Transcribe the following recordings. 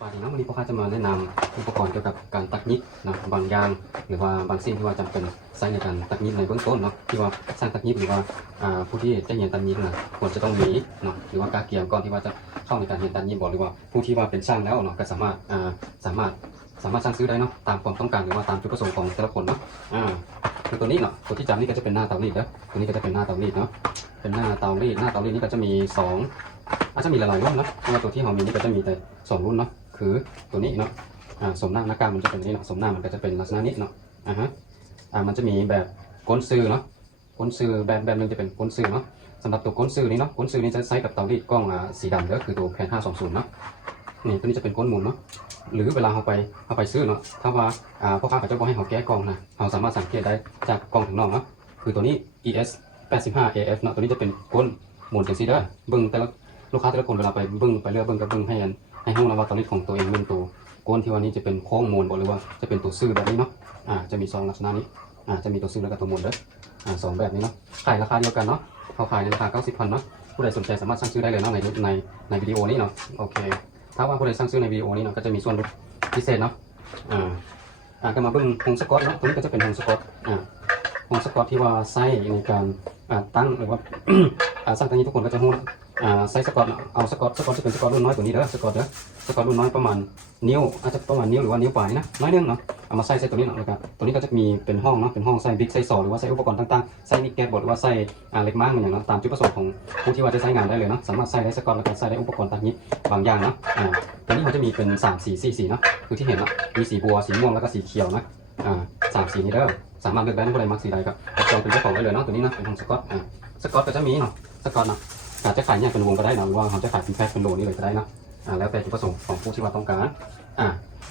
บายดีนะวันนี้พ่อค้าจะมาแนะนำอุปกรณ์เกี่ยวกับการตัดยิบนะบางอย่างหรือว่าบางสิ่งที่ว่าจำเป็นใช้ในการตัดยิบในเบื้องต้นเนาะที่ว่าสร้างตัดยิบหรือว่าผู้ที่จะเรียนตัดยิบนะควรจะต้องมีเนาะหรือว่าการเกี่ยวก่อนที่ว่าจะเข้าในการเรียนตัดยิบบอกหรือว่าผู้ที่ว่าเป็นช่างแล้วเนาะก็สามารถสามารถสร้างซื้อได้เนาะตามความต้องการหรือว่าตามจุดประสงค์ของแต่ละคนเนาะคือตัวนี้เนาะตัวที่จำนี่ก็จะเป็นหน้าเตารีดนะตัวนี้ก็จะเป็นหน้าเตารีดเนาะเป็นหน้าเตารีดนี่ก็จะมีอาจจะมีหลายๆรุ่นนะเพราะว่าตัวที่เรามีนี่ก็จะมีแต่2รุ่นเนาะคือตัวนี้เนาะสมหน้ากลางมันจะเป็นนี้เนาะสมหน้ามันก็จะเป็นลักษณะนี้เนาะมันจะมีแบบก้นซื่อเนาะก้นซื่อแบบนึงจะเป็นก้นซื่อเนาะสำหรับตัวก้นซื่อนี้เนาะก้นซื่อนี้จะใช้กับเตารีดกล้องสีดำก็คือตัวแพน520เนาะนี่ตัวนี้จะเป็นก้นหมุนเนาะหรือเวลาเราไปซื้อเนาะถ้าว่าพ่อค้าเขาจะบอกให้เราแก้กล้องนะเราสามารถสังเกตได้จากกล้องถึงนอกเนาะคือตัวนี้ ES 85 AF เนาะตัวนี้จะเป็นก้นหมุนจังซี่เด้อเบิ่งแต่ละลูกค้าแต่ละคนเวลาไปเบิ่งไปเลือกเบิ่งก็เบิ่งให้ห้องนะว่าตอนนี้ของตัวเองเป็นตัวก้นที่ว่านี้จะเป็นโค้งมูลบอกเลยว่าจะเป็นตัวซื่อแบบนี้เนาะจะมี2ลักษณะนี้จะมีตัวซื่อแล้วก็ตัวมูลเด้อ2แบบนี้เนาะขายราคาเดียวกันเนาะเขาขายในราคา 90,000 เนาะผู้ใดสนใจสามารถสั่งซื้อได้เลยเนาะในวิดีโอนี้เนาะโอเคถ้าว่าผู้ใดสั่งซื้อในวิดีโอนี้เนาะก็จะมีส่วนลดพิเศษเนาะก็มาเบิ่งฮงสกอตเนาะตัวนี้ก็จะเป็นฮงสกอตฮงสกอตที่ว่าใช้ในการตั้งหรือว่า สร้างตัวนี้ทุกคนก็จะรู้ไซส์สกอตเอาสกอตจะเป็นสกอตรุ่นน้อยตัวนี้เด้อสกอตรุ่นน้อยประมาณนิ้วอาจจะประมาณนิ้วหรือว่านิ้วปลายนะน้อยนึงเนาะเอามาใส่ตัวนี้เนาะนะครับตัวนี้ก็จะมีเป็นห้องเนาะเป็นห้องใส่บิ๊กใส่ซอหรือว่าใส่อุปกรณ์ต่างๆใส่นิกเก็ตบดหรือว่าใส่เหล็กม้างอย่างนั้นตามจุดประสงค์ของผู้ที่ว่าจะใช้งานได้เลยเนาะสามารถใส่ได้สกอตแล้วก็ใส่ได้อุปกรณ์ตัดยิบบางอย่างเนาะตัวนี้เขาจะมีเป็น3 สี4 สีเนาะคือที่เห็นเนาะมีสีบัวสีม่วงแล้วก็สีเขียวนะ3 สีนี้เด้อสามารถเลือกได้นะผู้ใดมักสีใดก็จองเป็นเจ้าของได้เลยเนาะตัวนี้นะเป็นของสกอตสกอตก็จะมีเนาะสกอตเนาะอาจจะขายเนี่ยเป็นวงก็ได้นะหรือว่าเขาจะขายเป็นแพ็คเป็นโหลนี่เลยก็ได้นะแล้วแต่จุดประสงค์ของผู้ที่ว่าต้องกา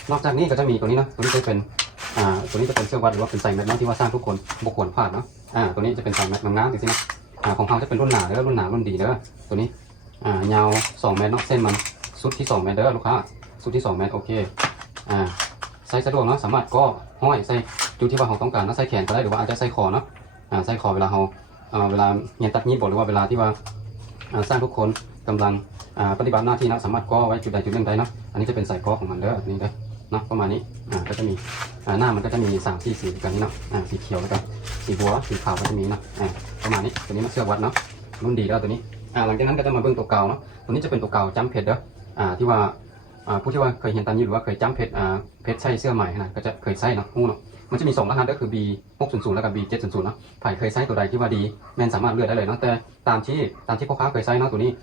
รนอกจากนี้ก็จะมีตัวนี้นะตัวนี้จะเป็นตัวนี้จะเป็นเชือกวัดหรือว่าเป็นไซแมทที่ว่าสร้างทุกคนบุคคลพลาดเนาะตัวนี้จะเป็นไซแมทงามๆจริงๆนะของเขาจะเป็นรุ่นหนาเด้อรุ่นดีเด้อตัวนี้ยาว2 เมตรเนาะเส้นมันสุดที่2 เมตรเด้อลูกค้าสุดที่2 เมตรโอเคใส่สะดวกเนาะสามารถก็ห้อยใส่จุดที่ว่าเราต้องการนะใส่แขนก็ได้หรือว่าอาจจะใส่คอเนาะใส่คอเวลาเราเวลาเงียนตัดยิบหรือว่าเวลาที่ว่าสร้างทุกคนกำลังปฏิบัติหน้าที่นะสามารถก่อไว้จุดใดจุดหนึ่งได้นะอันนี้จะเป็นสายก่อของมันเด้อนี่เด้อเนาะประมาณนี้ก็จะมีหน้ามันก็จะมี3 4 สีกันนี้เนาะสีเขียวแล้วก็สีบัวสีขาวก็จะมีนะประมาณนี้ตัวนี้มาเชือกวัดเนาะรุ่นดีแล้วตัวนี้หลังจากนั้นก็จะมาเบื้องตัวเก่าเนาะตัวนี้จะเป็นตัวเก่าจ้ำเพชรเด้อที่ว่าผู้ที่ว่าเคยเห็นตันยี่หรือว่าเคยจ้ำเพชรใส่เสื้อใหม่นะก็จะเคยใส่เนาะหู้เนาะมันจะมี2 รหัสก็คือ B600 แล้วก็ B700 เนาะใครเคยใส่ตัวใดที่ว่าดีแม่นสามารถเลือกได้เลยเนาะแต่ตามที่พ่อค้าเคยใส่เนาะตัวนี้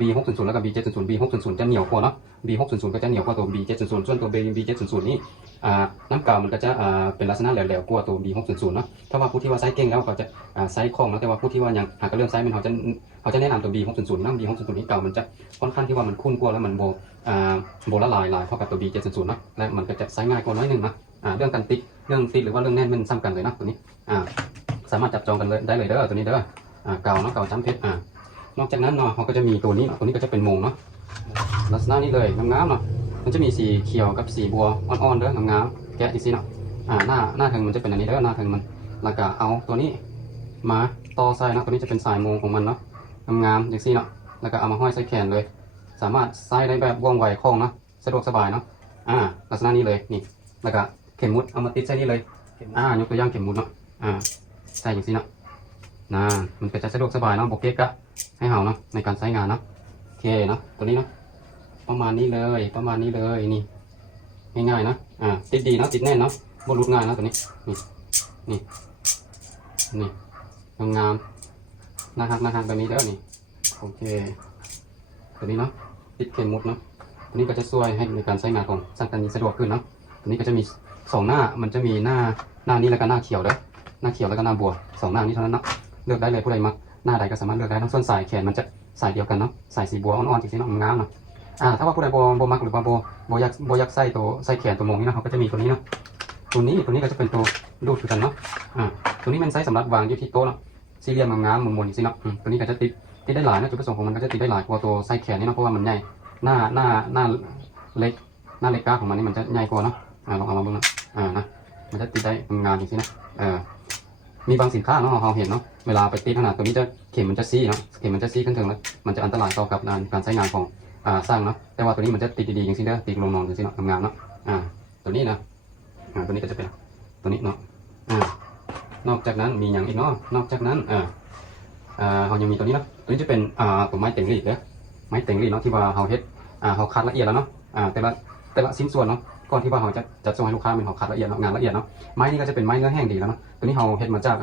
B600 แล้วก็ B700 B600 จะเหนียวกว่าเนาะ B600 ก็จะเหนียวกว่าตัว B700 ส่วนตัว B700 นี่น้ำเก่ามันก็จะเป็นลักษณะแหลวๆกว่าตัว B600 เนาะถ้าว่าผู้ที่ว่าใส่เก่งแล้วเขาจะใส่คล่องเนาะแต่ว่าผู้ที่ว่ายังหากเรื่องใส่มันเขาจะแนะนำตัว B600 นะ B600 นี่เก่ามันจะค่อนข้างที่ว่ามันคุ้นกว่าแล้วมันโบละลายเท่ากับตัว B700 นะและมันก็จะใช้ง่ายกว่าน้อยนึงนะเรื่องการติดหรือว่าเรื่องแน่นมันซ้ำกันเลยนะตัวนี้สามารถจับจองกันเลยได้เลยเด้อตัวนี้เด้อเก่าเนาะเก่าจ้ำเพชรนอกจากนั้นเนาะเขาก็จะมีตัวนี้ก็จะเป็นมงเนาะลักษณะนี้เลยงามๆเนาะมันจะมีสีเขียวกับสีบัวอ่อนๆเด้องามๆแกะอีกสิเนาะหน้าถึงมันจะเป็นอันนี้เด้อหน้าถึงมันแล้วก็เอาตัวนี้มาต่อใส่นะตัวนี้จะเป็นสายมงของมันเนาะงามๆอย่างนี้เนาะแล้วก็เอามาห้อยใส่แขนเลยสามารถใส่ได้แบบว่องไวคล่องนะสะดวกสบายเนาะลักษณะนี้เลยนี่แล้วก็เข็มมุดเอามาติดใส่นี่เลยยกตัวอย่างเข็มมุดเนาะใส่อย่างนี้เนาะมันก็จะสะดวกสบายเนาะบวกเก๊กะให้เห่าเนาะในการใช้งานเนาะโอเคเนาะตัวนี้เนาะประมาณนี้เลยนี่ง่ายๆนะติดดีเนาะติดแน่นเนาะบรรลุง่ายนะตัวนี้นี่งามๆน่ารักแบบนี้เด้อนี่โอเคตัวนี้เนาะติดเข็มมุดเนาะตัวนี้ก็จะช่วยให้ในการใช้งานของสร้างการนี้สะดวกขึ้นเนาะตัวนี้ก็จะมี2 หน้ามันจะมีหน้านี้แล้วก็หน้าเขียวเด้อหน้าเขียวแล้วก็หน้าบัว2 หน้านี้เท่านั้นเนาะเลือกได้เลยผู้ใดมักหน้าใดก็สามารถเลือกได้ทั้งส่วนสายแขนมันจะสายเดียวกันเนาะสายสีบัวอ่อนๆจริงๆเนาะงามเนาะถ้าว่าผู้ใดบ่มักหรือว่าบ่อยากใส่แขนตัวมงนี่นะเขาก็จะมีตัวนี้เนาะตัวนี้ก็จะเป็นตัวดูดกันเนาะตัวนี้มันใช้สำหรับวางอยู่ที่โต๊ะเนาะสี่เหลี่ยมงามๆมนๆจริงๆเนาะตัวนี้ก็จะติดได้หลายนะจุดประสงค์ของมันก็จะติดได้หลายกว่าตัวใส่แขนนี่เนาะเพราะว่ามันใหญ่หน้าเล็กก้าของมันนี่มันจะใหญ่กว่าเนาะลองเอามาดูนะนะมันจะติดได้งานจริงๆนะมีบางสินค้าเนาะเราเห็นเนาะเวลาไปติดขนาดตัวนี้จะเข็มมันจะซี่เนาะเข็มมันจะซี่ขึ้นถึงแล้วมันจะอันตรายต่อกับการใช้งานของ สร้างเนาะแต่ว่าตัวนี้มันจะติดดีๆอย่างนี้เด้อติดลงนองอย่างนี้เนาะงามๆเนาะตัวนี้นะตัวนี้ก็จะเป็นตัวนี้เนาะนอกจากนั้นมีอย่างอีกเนาะนอกจากนั้นเขายังมีตัวนี้เนาะตัวนี้จะเป็นตัวไม้เต็งรีดเด้อไม้เต็งรีดเนาะที่ว่าเขาเฮ็ดเขาคัดละเอียดแล้วเนาะแต่ละชิ้นส่วนเนาะก่อนที่ว่าเขาจะส่งให้ลูกค้าเป็นเขาคัดละเอียดเนาะงานละเอียดเนาะไม้นี่ก็จะเป็นไม้เนื้อแห้งดีแล้วเนาะตัวนี้เขาเฮ็ดมาจาก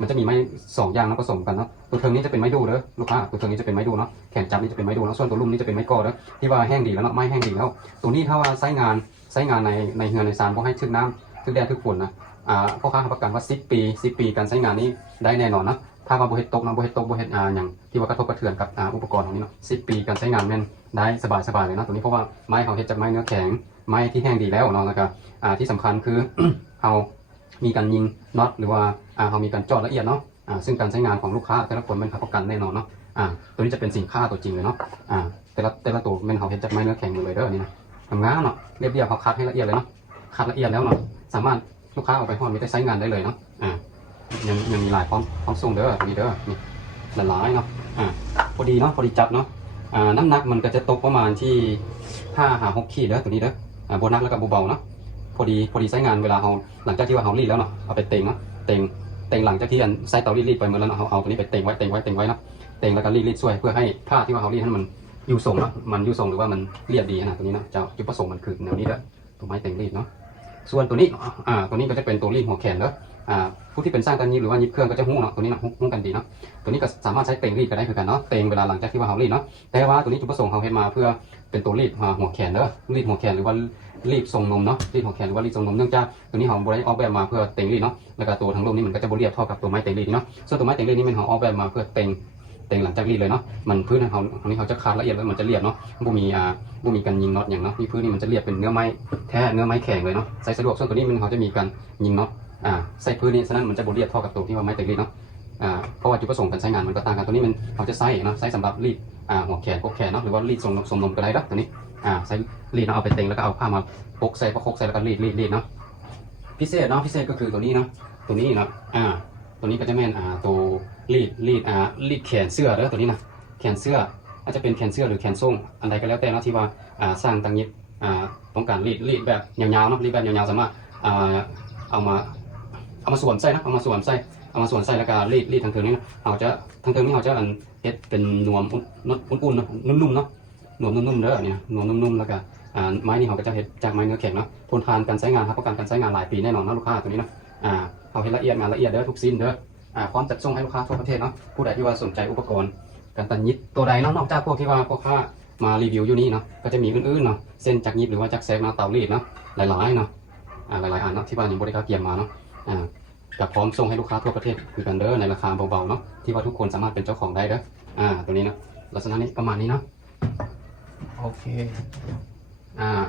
มันจะมีไม้2อย่างเนาะผสมกันเนาะตัวเทิงนี้จะเป็นไม้ดูเด้อลูกค้าตัวเทิงนี้จะเป็นไม้ดูเนาะแขนจับนี่จะเป็นไม้ดูเนาะส่วนตัวลุ่มนี่จะเป็นไม้กอเด้อที่ว่าแห้งดีแล้วเนาะไม้แห้งดีแล้วตัวนี้ถ้าว่าใช้งานในเฮือนในซานพวกให้ทึกน้ำทึกแดดทึกฝนนะพ่อค้าประกันว่า10 ปีการใช้งานนี้ได้แน่นอนนะถ้าว่าโบเฮ็ดตกนะโบเฮ็ดตกโบเฮ็ดอย่างที่ว่ากระทบกระเทือนกับอุปกรณ์ของนี้เนาะ10 ปีการใช้งานแม่นได้สบายเลยนะตัวนี้เพราะว่าไม้เขาเฮ็ดจากไม้เนื้อแข็งไม้ที่แห้งดีแล้วเนาะแล้วก็ที่สำคัญคือ เขามีการยิงน็อตหรือว่าเขามีการเจาะละเอียดเนาะซึ่งการใช้งานของลูกค้าแต่ละคนเป็นรับประกันแน่นอนเนาะตัวนี้จะเป็นสินค้าตัวจริงเลยเนาะแต่ละตัวเป็นเขาเฮ็ดจากไม้เนื้อแข็งหมดเลยเด้อนี่นะทำงานเนาะเรียบเขาคัดให้ละเอียดเลยเนาะคัดละเอียดแล้วเนาะสามารถลูกค้าเอาไปห่อมีได้ใช้งานได้เลยเนาะยังมีหลายพร้อมส่งเด้อมีเด้อนี่หลายเนาะพอดีเนาะพอดีจับเนาะน้ำหนักมันก็จะตกประมาณที่5-6 ขีดเด้อตัวนี้เด้อโบนัสแล้วก็เบาๆเนาะพอดีใช้งานเวลาเราหลังจากที่ว่าเรารีดแล้วเนาะเอาไปเต็งเนาะเต็งหลังจากที่ใส่เตารีดไปเมื่อแล้วเนาะเอาตัวนี้ไปเต็งไว้เนาะเต็งแล้วก็รีดช่วยเพื่อให้ผ้าที่ว่าเรารีดให้มันอยู่ทรงเนาะมันอยู่ทรงหรือว่ามันเรียบดีนะตัวนี้เนาะจุดประสงค์มันคือแนวนี้เด้อตัวไม้เต็งรีดเนาะส่วนตัวนี้ตัวนี้ก็จะเป็นตัวรีดหัวแขนเด้อผู้ที่เป็นสร้างการยิบหรือว่ายิบเครื่องก็จะหู้เนาะตัวนี้เนาะหู้กันดีเนาะตัวนี้ก็สามารถใช้เต็งรีดก็ได้เหมือนกันเนาะเต็งเวลาหลังจากที่ว่าเรารีดเนาะแต่ว่าตัวนี้จุดประสงค์เราเฮ็ดมาเพื่อเป็นตัวรีดหัวแขนเด้อรีดหัวแขนหรือว่ารีดทรงนมเนาะรีดหัวแขนหรือว่ารีดทรงนมเนื่องจากตัวนี้เราบริออกแบบมาเพื่อเต็งรีดเนาะแล้วก็ตัวทั้งลมนี่มันก็จะบริเรียบเท่ากับตัวไม้เต็งรีดเนาะส่วนตัวไม้เต็งรีดนี่มันเราออกแบบมาเพื่อเต็งหลังจากรีดเลยเนาะมันพื้นเขาจะคัดละเอียดแล้วมันจะเรียบเนาะบ่มีการยิงน็อตอย่างเนาะที่พื้นนี่มันจะเรียบเป็นเนื้อไม้แท้เนื้อไม้แข็งเลยเนาะใส่สะดวกส่วนตัวนี้มันเขาจะมีการยิงน็อตใส่พื้นนี้ฉะนั้นมันจะบริเรียบเท่ากับตัวที่ว่าไม้เต็งรีดเนาะเพราะว่าจุดประสงค์การใช้งานมันก็ต่างกันตัวนี้มันเขาจะใส่เนาะใส่สำหรับรีดหัวแขนพวกแขนเนาะหรือว่ารีดทรงนมก็ได้เนาะตัวนี้ใส่รีดเนาะเอาไปเต็งแล้วก็เอาผ้ามาพกใส่แล้วก็รีดเนาะพิเศษเนาะพิเศษก็คือตัวนี้เนาะตัวนี้เนาะตัวนี้ก็จะแม่นตัวรีดแขนเสื้อเด้อตัวนี้นะแขนเสื้ออาจจะเป็นแขนเสื้อหรือแขนส่งอันใดก็แล้วแต่เนาะที่ว่าสร้างตังยิบต้องการรีดแบบยาวๆเนาะรีดแบบยาวๆสามารถเอามาสวมใส่นะเอามาสวมใส่แล้วก็รีดทางเทิงนี้นะทางเทิงนี้เขาจะเฮ็ดเป็นนวมอุ่นๆเนาะนุ่มๆเนาะนวมนุ่มๆเด้อเนี่ยนวมนุ่มๆแล้วก็ไม้นี่เขาก็จะเฮ็ดจากไม้เนื้อแข็งเนาะทนทานการใช้งานครับประกันการใช้งานหลายปีแน่นอนนะลูกค้าตัวนี้เนาะเขาเฮ็ดละเอียดงานละเอียดเด้อทุกสิ้นเด้อพร้อมจัดส่งให้ลูกค้าทั่วประเทศเนาะผู้ใดที่ว่าสนใจอุปกรณ์การตัดยิบตัวใดเนาะนอกจากพวกที่ว่าพวกค้ามารีวิวอยู่นี่เนาะก็จะมีอื่นๆเนาะเส้นจากยิบหรือว่าจากแซกเตารีดเนาะหลายๆเนาะหลายๆอันเนาะที่ว่ายังบริการเกี่ยมมาเนาะจะพร้อมส่งให้ลูกค้าทั่วประเทศคือกันเด้อในราคาเบาๆเนาะที่ว่าทุกคนสามารถเป็นเจ้าของได้เด้อตัวนี้เนาะลักษณะนี้ประมาณนี้เนาะโอเค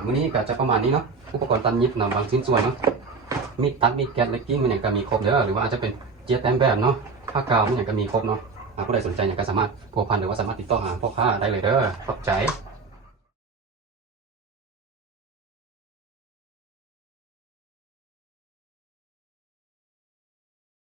มื้อนี้ก็จะประมาณนี้เนาะอุปกรณ์ตัดยิบนำบางชิ้นส่วนเนาะมีตัดมีแกะเล็กกิ้งมันอย่างก็มีครบเด้อหรือว่าอาจจะเป็นเจี๊ยบแต้มแบบเนาะผ้ากาวมันอย่างก็มีครบเนาะผู้ใดสนใจอย่างก็สามารถพัวพันหรือว่าสามารถติดต่อหาพ่อค้าได้เลยเด้อขอบใจ